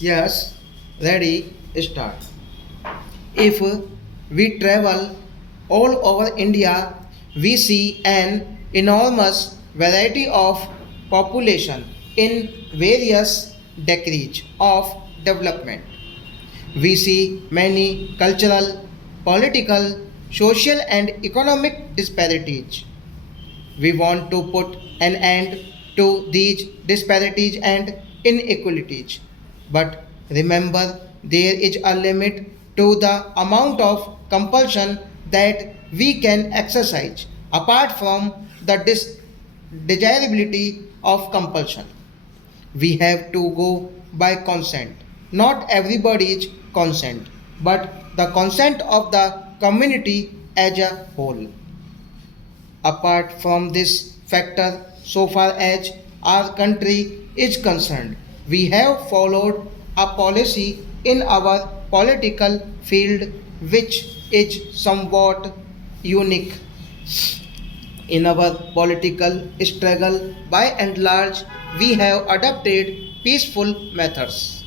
Yes, ready, start. If we travel all over India, we see an enormous variety of population in various degrees of development. We see many cultural, political, social, and economic disparities. We want to put an end to these disparities and inequalities. But remember, there is a limit to the amount of compulsion that we can exercise apart from the desirability of compulsion. We have to go by consent. Not everybody's consent, but the consent of the community as a whole. Apart from this factor, so far as our country is concerned, we have followed a policy in our political field which is somewhat unique. In our political struggle, by and large, we have adopted peaceful methods.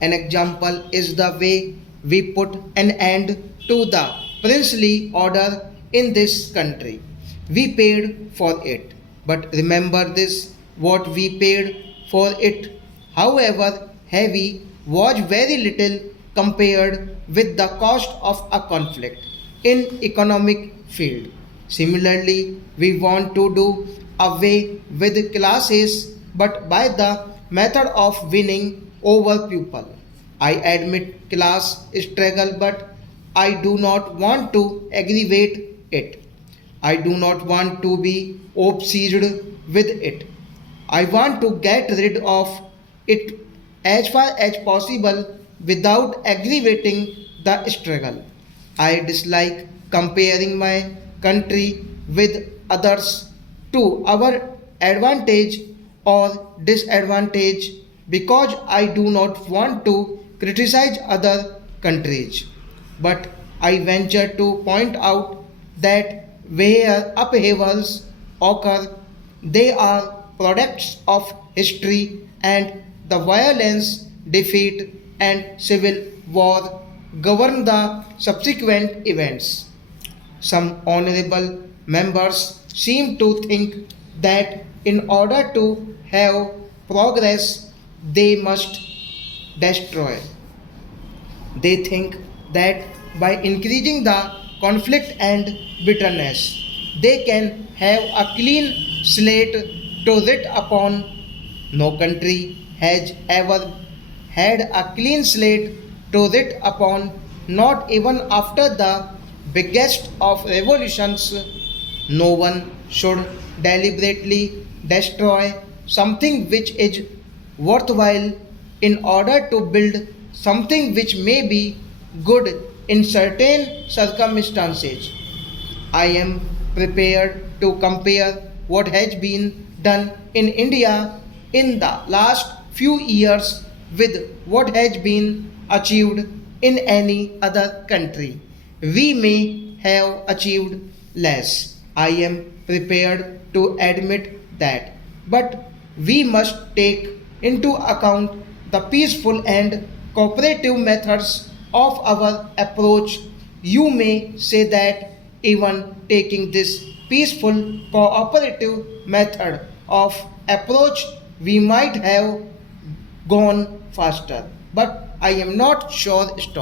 An example is the way we put an end to the princely order in this country. We paid for it. But remember this, what we paid for it, however heavy, was very little compared with the cost of a conflict in economic field. Similarly, we want to do away with classes but by the method of winning over people. I admit class struggle, but I do not want to aggravate it. I do not want to be obsessed with it. I want to get rid of it as far as possible without aggravating the struggle. I dislike comparing my country with others to our advantage or disadvantage because I do not want to criticize other countries. But I venture to point out that where upheavals occur, they are products of history and the violence, defeat, and civil war govern the subsequent events. Some honorable members seem to think that in order to have progress, they must destroy. They think that by increasing the conflict and bitterness, they can have a clean slate to write upon. No country has ever had a clean slate to write upon, not even after the biggest of revolutions. No one should deliberately destroy something which is worthwhile in order to build something which may be good in certain circumstances. I am prepared to compare what has been done in India in the last few years with what has been achieved in any other country. We may have achieved less. I am prepared to admit that. But we must take into account the peaceful and cooperative methods of our approach. You may say that even taking this peaceful cooperative method of approach, we might have gone faster. But I am not sure. Stop.